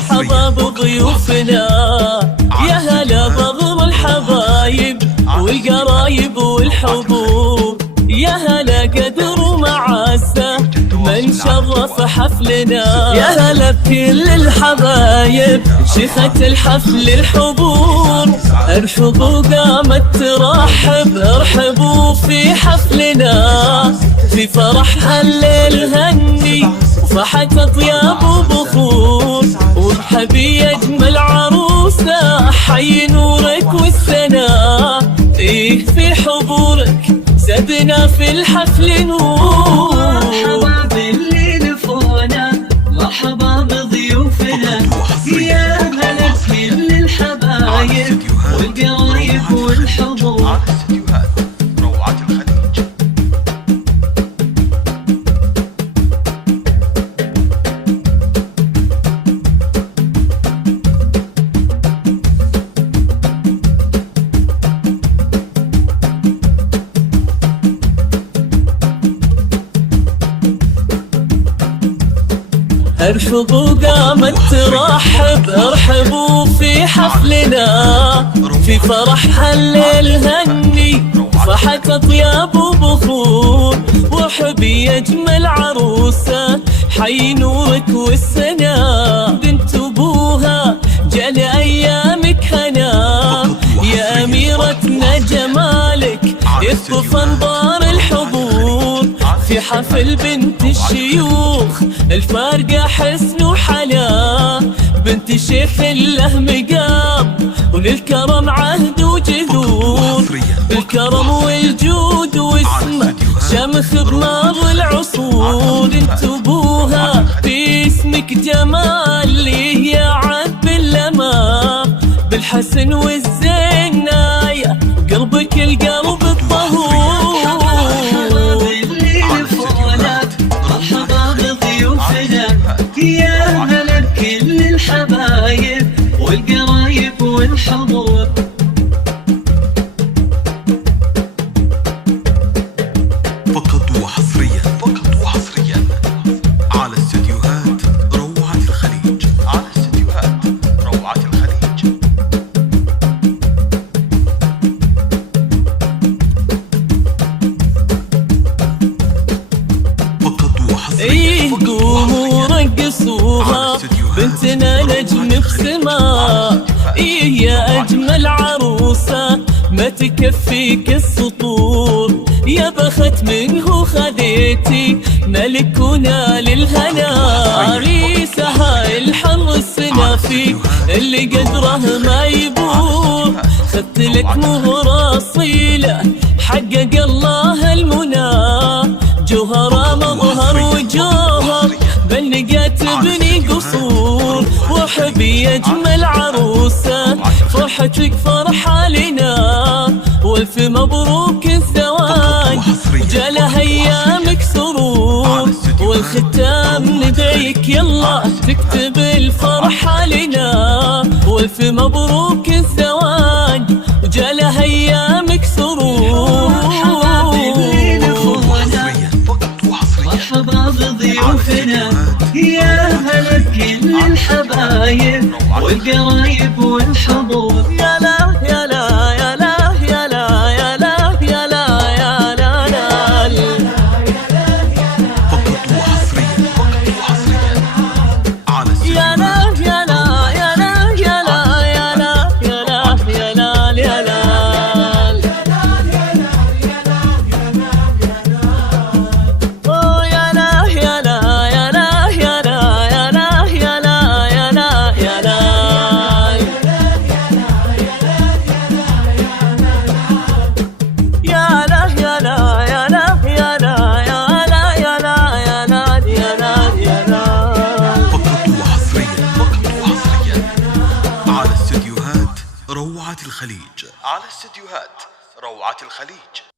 مرحبا بضيوفنا، يا هلا بغر الحبايب والقرايب والحبوب، يا هلا قدر ومعزة من شرف حفلنا، يا هلا بكل الحبايب شيخة الحفل الحضور، ارحبوا قامت ترحب، ارحبوا في حفلنا، في فرح الليل هني وفحت اطياب وبخور، وارحبي يا اجمل عروسه حي نورك والسنا، ايه في حضورك زدنا في الحفل نور. مرحبا باللي لفونا، مرحبا بضيوفنا، يا هلا بكل الحبايب والقرايب والحضور. ارحبوا قامت ترحب، ارحبوا في حفلنا، في فرح الليل هني فحت اطياب وبخور، وارحبي يا اجمل عروسه حي نورك والسنا، بنت ابوها جل ايامك هنا، يا اميرتنا جمالك يخطف انظار الحضور، في حفل بنت الشيوخ الفارقة حسن وحلا، بنت شيخ له مقام وللكرم عهد وجذور، بالكرم والجود واسمه شمخ بماضي العصور، انت ابوها في اسمك جمال ليه يا عذب اللمام، بالحسن والزيناية قلبك القلب الطهور. يا هلا بكل الحبايب والقرايب والحضور. فقط وحصريا على استديوهات روعة الخليج، على استديوهات روعة الخليج. فقط وحصريا قوموا رقصوها بنتنا نجم بسما، إيه يا أجمل عروسة ما تكفيك السطور، يا بخت منه خذيتي ملكنا للهنا، عريسها الحر السنافي اللي قدره ما يبور، خدت لك مهر أصيلة حقق الله المنى، جوهرة مظهر وجوهر بلقت بني قصور، وحبي يا اجمل عروسه فرحتك فرحه لنا، والف مبروك الزواج جاله ايامك سرور، والختام ندعيك يلا تكتب الفرحه لنا، والف مبروك الزواج جاله ايامك سرور. مرحبا بضيوفنا، يا هلا بكل الحبايب والقرايب والحضور. يا لا يا لا يا لا يا لا يا لا يا لا يا لا لا. فقط وحصريا على يا لا يا لا يا لا يا لا يا لا يا لا يا لا يا لا. روعة الخليج، على استديوهات روعة الخليج.